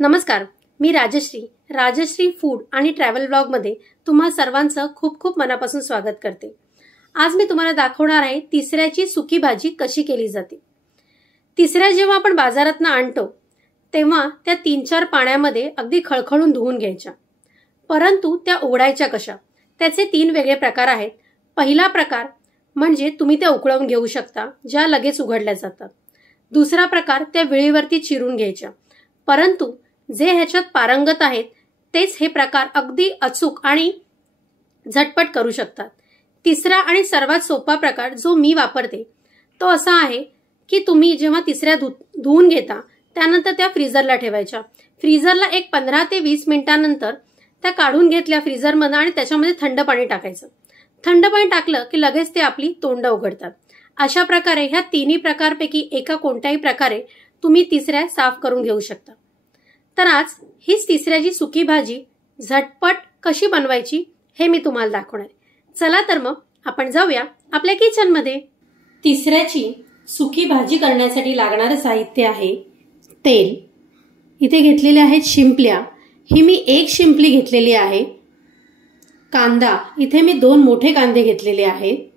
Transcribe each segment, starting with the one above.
नमस्कार, मी राजश्री फूड आणि ट्रॅव्हल ब्लॉगमध्ये तुम्हा सर्वांचं खूप खूप मनापासून स्वागत करते। आज मी तुम्हाला दाखवणार आहे तिसऱ्याची सुकी भाजी कशी केली जाते। तिसऱ्या जेव्हा आपण बाजारातून आणतो तेव्हा त्या 3-4 पाण्यामध्ये अगदी खळखळून धुवून घ्यायच्या, परंतु त्या उघडायच्या कशा त्याचे 3 वेगळे प्रकार आहेत। पहिला प्रकार म्हणजे तुम्ही त्या उकळवून घेऊ शकता, ज्या लगेच उघडल्या जातात। दुसरा प्रकार त्या विळीवरती चिरून घ्यायच्या, परंतु जे ह्याच्यात पारंगत आहेत तेच हे प्रकार अगदी अचूक आणि झटपट करू शकतात। तिसरा आणि सर्वात सोपा प्रकार जो मी वापरते तो असा आहे की तुम्ही जेव्हा तिसऱ्या धुवून घेता त्यानंतर त्या फ्रीजरला ठेवायच्या। फ्रीजरला एक 15 ते 20 मिनिटांनंतर त्या काढून घेतल्या फ्रीजरमधून आणि त्याच्यामध्ये थंड पाणी टाकायचं। थंड पाणी टाकलं की लगेच ते आपली तोंड उघडतात। अशा प्रकारे ह्या तिन्ही प्रकारपैकी एका कोणत्याही प्रकारे तुम्ही तिसऱ्या साफ करून घेऊ शकता। तर आज हीच तिसऱ्याची सुकी भाजी झटपट कशी बनवायची हे मी तुम्हाला दाखवणार आहे। चला तर मग आपण जाऊया आपल्या किचन मध्ये। तिसऱ्याची सुकी भाजी करण्यासाठी लागणारे साहित्य आहे तेल, इथे घेतलेले आहेत शिंपल्या, ही मी 1 शिंपली घेतलेली आहे। कांदा, इथे मी 2 मोठे कांदे घेतलेले आहेत।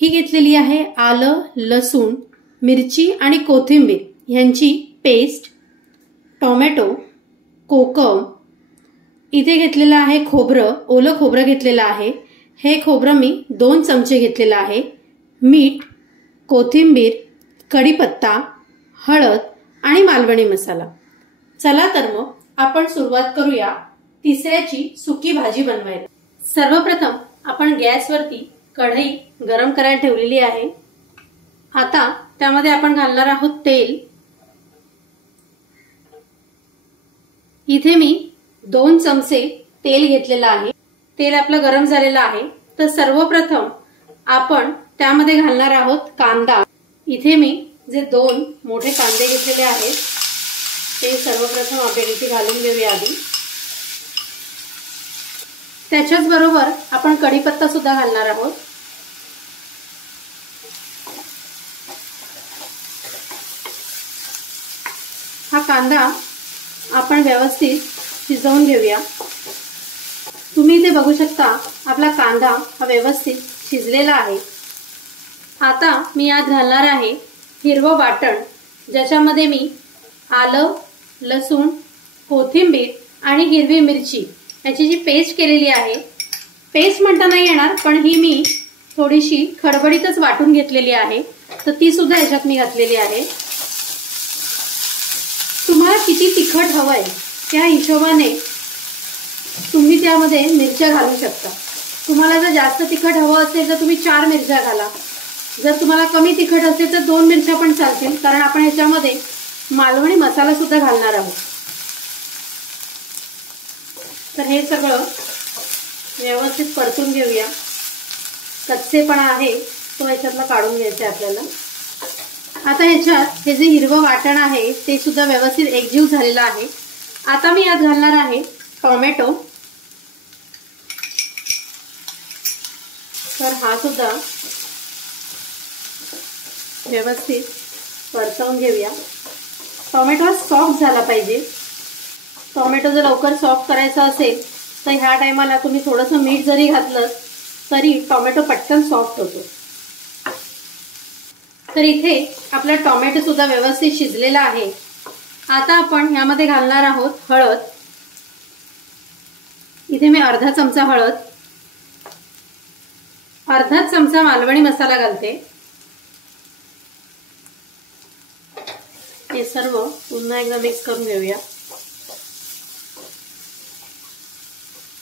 ही घेतलेली आहे आलं, लसूण, मिरची आणि कोथिंबीर यांची पेस्ट। टोमॅटो, कोकम, इथे घेतलेलं आहे खोबरं, ओलं खोबरं घेतलेलं आहे। हे खोबरं मी 2 चमचे घेतलेलं आहे। मीठ, कोथिंबीर, कढीपत्ता, हळद आणि मालवणी मसाला। चला तर मग आपण सुरुवात करूया तिसऱ्याची सुकी भाजी बनवायला। सर्वप्रथम आपण गॅसवरती कढई गरम करायला ठेवलेली आहे। आता त्यामध्ये आपण घालणार आहोत तेल। इथे मी 2 चमचे तेल घेतलेलं आहे। तेल आपलं गरम झालेलं आहे, तर सर्वप्रथम आपण त्यामध्ये घालणार आहोत कांदा। इथे मी जे 2 मोठे कांदे घेतलेले आहेत ते सर्वप्रथम आपण इथे घालून घेऊया आधी। त्याच्याच बरोबर आपण कढीपत्ता सुद्धा घालणार आहोत। हा कांदा आपण व्यवस्थित शिजवून घेऊया। तुम्ही इथे बघू शकता आपला कांदा हा व्यवस्थित शिजलेला आहे। आता मी यात घालणार आहे हिरवं वाटण, ज्याच्यामध्ये मी आलं, लसूण, कोथिंबीर आणि हिरवी मिरची याची जी पेस्ट केलेली आहे, पेस्ट म्हणता नाही येणार पण ही मी थोडीशी खडबडीतच वाटून घेतलेली आहे, तर ती सुद्धा याच्यात मी घातलेली आहे। तुम्हाला किती तिखट हवंय त्या हिशोबाने तुम्ही त्यामध्ये मिरच्या घालू शकता। तुम्हाला जर जास्त तिखट हवं असेल तर तुम्ही 4 मिरच्या घाला, जर तुम्हाला कमी तिखट असेल तर 2 मिरच्या पण चालतील, कारण आपण ह्याच्यामध्ये मालवणी मसाला सुद्धा घालणार आहोत। तर हे सगळं व्यवस्थित परतून घेऊया। कच्चेपणा आहे तो ह्याच्यातला काढून घ्यायचा आपल्याला। आता ह्याच्यात हे जे हिरवं वाटण आहे ते सुद्धा व्यवस्थित एकजीव झालेलं आहे। आता मी यात घालणार आहे टोमॅटो। तर हा सुद्धा व्यवस्थित परतवून घेऊया। टोमॅटो सॉफ्ट झाला पाहिजे। टोमॅटो जर लवकर सॉफ्ट करायचा असेल तर ह्या टायमाला तुम्ही थोडंसं मीठ जरी घातलं तरी टोमॅटो पटकन सॉफ्ट होतो। तर इथे आपला टोमॅटो सुद्धा व्यवस्थित शिजलेला आहे। आता आपण ह्यामध्ये घालणार आहोत हळद। इथे मी अर्धा चमचा हळद, अर्धा चमचा मालवणी मसाला घालते। हे सर्व पुन्हा एकदा मिक्स करून घेऊया।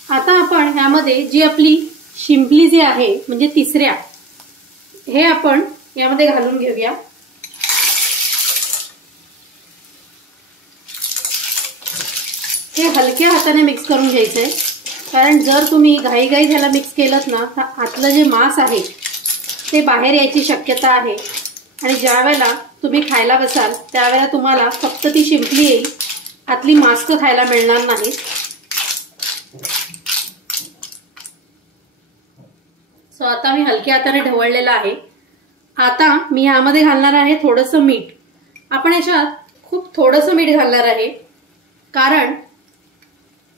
आता आपण ह्यामध्ये जी आपली शिंपली जी आहे म्हणजे तिसऱ्या, हे आपण यामध्ये घालून घेऊया। हे हलक्या हाताने मिक्स करून घ्यायचंय, कारण जर तुम्ही घाईघाई ह्याला मिक्स केलं ना तर आतलं जे मांस आहे ते बाहेर यायची शक्यता आहे, आणि ज्या वेळेला तुम्ही खायला बसाल त्यावेळेला तुम्हाला फक्त ती शिंपली येईल, आतली मांस खायला मिळणार नाही। सो आता मी हलक्या हाताने ढवळलेला आहे। आता मी ह्यामध्ये घालणार आहे थोडंसं मीठ। आपण याच्यात खूप थोडंसं मीठ घालणार आहे, कारण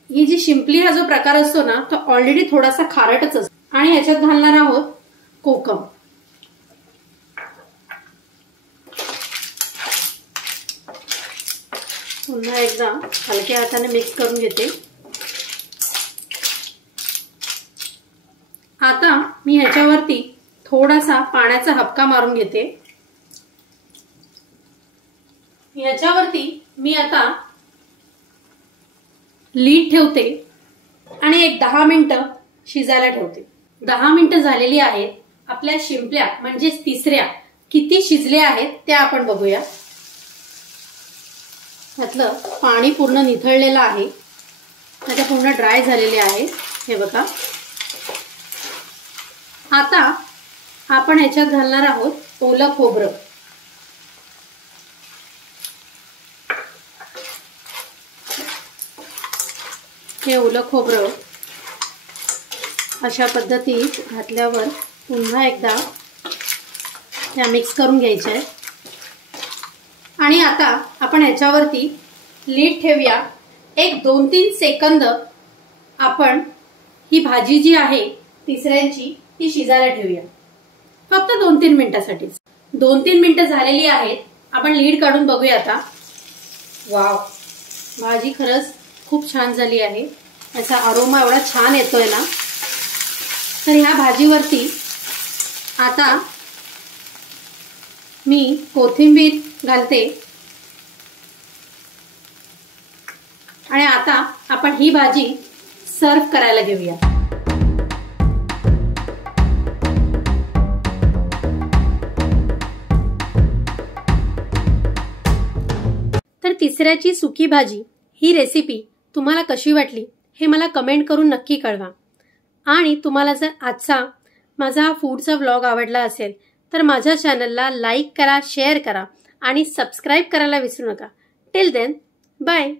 ही जी शिंपली हा जो प्रकार असतो ना तो ऑलरेडी थोडासा खारटच असतो। आणि ह्याच्यात घालणार आहोत कोकम। पुन्हा एकदा हलक्या हाताने मिक्स करून घेते। आता मी ह्याच्यावरती थोडासा पाण्याचा हबका मारून घेते। ह्याच्यावरती मी आता लीड ठेवते आणि एक 10 मिनिटं शिजायला ठेवते। 10 मिनिटं झालेली आहेत। आपल्या शिंपल्या म्हणजे तिसऱ्या किती शिजल्या आहेत ते आपण बघूया। त्यातलं पाणी पूर्ण निथळलेलं आहे, आता पूर्ण ड्राय झालेले आहे हे बघा। आता आपण ह्याच्यात घालणार आहोत ओलं खोबरं। हे ओलं खोबरं अशा पद्धतीत घातल्यावर पुन्हा एकदा या मिक्स करून घ्यायचे आहे। आणि आता आपण ह्याच्यावरती लीड ठेवूया। एक 2-3 सेकंद आपण ही भाजी जी आहे तिसऱ्यांची ती शिजायला ठेवूया, फक्त 2-3 मिनिटांसाठी। 2-3 मिनिटं झालेली आहेत। आपण लीड काढून बघूया आता। वाव, भाजी खरंच खूप छान झाली आहे। याचा अरोमा एवढा छान येतोय ना। तर ह्या भाजीवरती आता मी कोथिंबीर घालते आणि आता आपण ही भाजी सर्व करायला घेऊया। तर तिसऱ्याची सुकी भाजी ही रेसिपी तुम्हाला कशी वाटली हे मला कमेंट करून नक्की कळवा। आणि तुम्हाला जर आजचा माझा फूडचा व्लॉग आवडला असेल तर माझ्या चॅनलला लाईक करा, शेअर करा आणि सबस्क्राईब करायला विसरू नका। Till then, bye.